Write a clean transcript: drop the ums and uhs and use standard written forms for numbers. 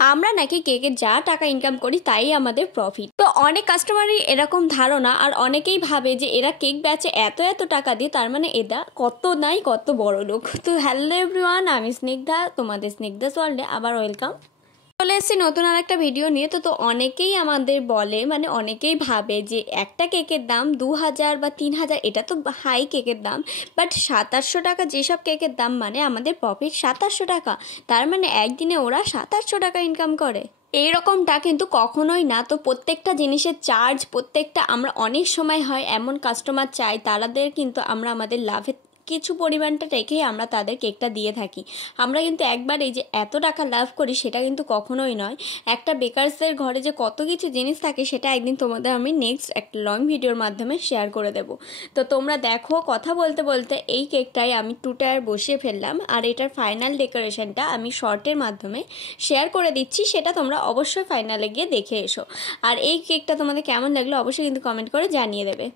আমরা নাকি কেকের যা টাকা ইনকাম করি তাই আমাদের প্রফিট। তো অনেক কাস্টমারই এরকম ধারণা, আর অনেকেই ভাবে যে এরা কেক বেচে এত এত টাকা দিয়ে, তার মানে এরা কত বড় লোক। তো হ্যালো এভরিওয়ান, আমি স্নিগ্ধা, তোমাদের স্নিগ্ধাস ওয়ার্ল্ডে আবার ওয়েলকাম। চলে এসেছি নতুন আর একটা ভিডিও নিয়ে। তো অনেকেই আমাদের বলে, মানে অনেকেই ভাবে যে একটা কেকের দাম 2000 বা 3000, এটা তো হাই কেকের দাম, বাট 2700 টাকা যেসব কেকের দাম, মানে আমাদের প্রফিট 2700 টাকা, তার মানে একদিনে ওরা 2700 টাকা ইনকাম করে। এইরকমটা কিন্তু কখনোই না। তো প্রত্যেকটা জিনিসের চার্জ, প্রত্যেকটা আমরা অনেক সময় হয় এমন কাস্টমার চাই, তাদের কিন্তু আমরা আমাদের লাভের কিছু পরিমাণটা রেখেই আমরা তাদের কেকটা দিয়ে থাকি। আমরা কিন্তু একবার এই যে এত টাকা লাভ করি সেটা কিন্তু কখনোই নয়। একটা বেকারসদের ঘরে যে কত কিছু জিনিস থাকে সেটা একদিন তোমাদের আমি নেক্সট একটা লং ভিডিওর মাধ্যমে শেয়ার করে দেব। তো তোমরা দেখো, কথা বলতে বলতে এই কেকটাই আমি 2 টায়ার বসিয়ে ফেললাম, আর এটার ফাইনাল ডেকোরেশনটা আমি শর্টের মাধ্যমে শেয়ার করে দিচ্ছি, সেটা তোমরা অবশ্যই ফাইনালে গিয়ে দেখে এসো। আর এই কেকটা তোমাদের কেমন লাগলো অবশ্যই কিন্তু কমেন্ট করে জানিয়ে দেবে।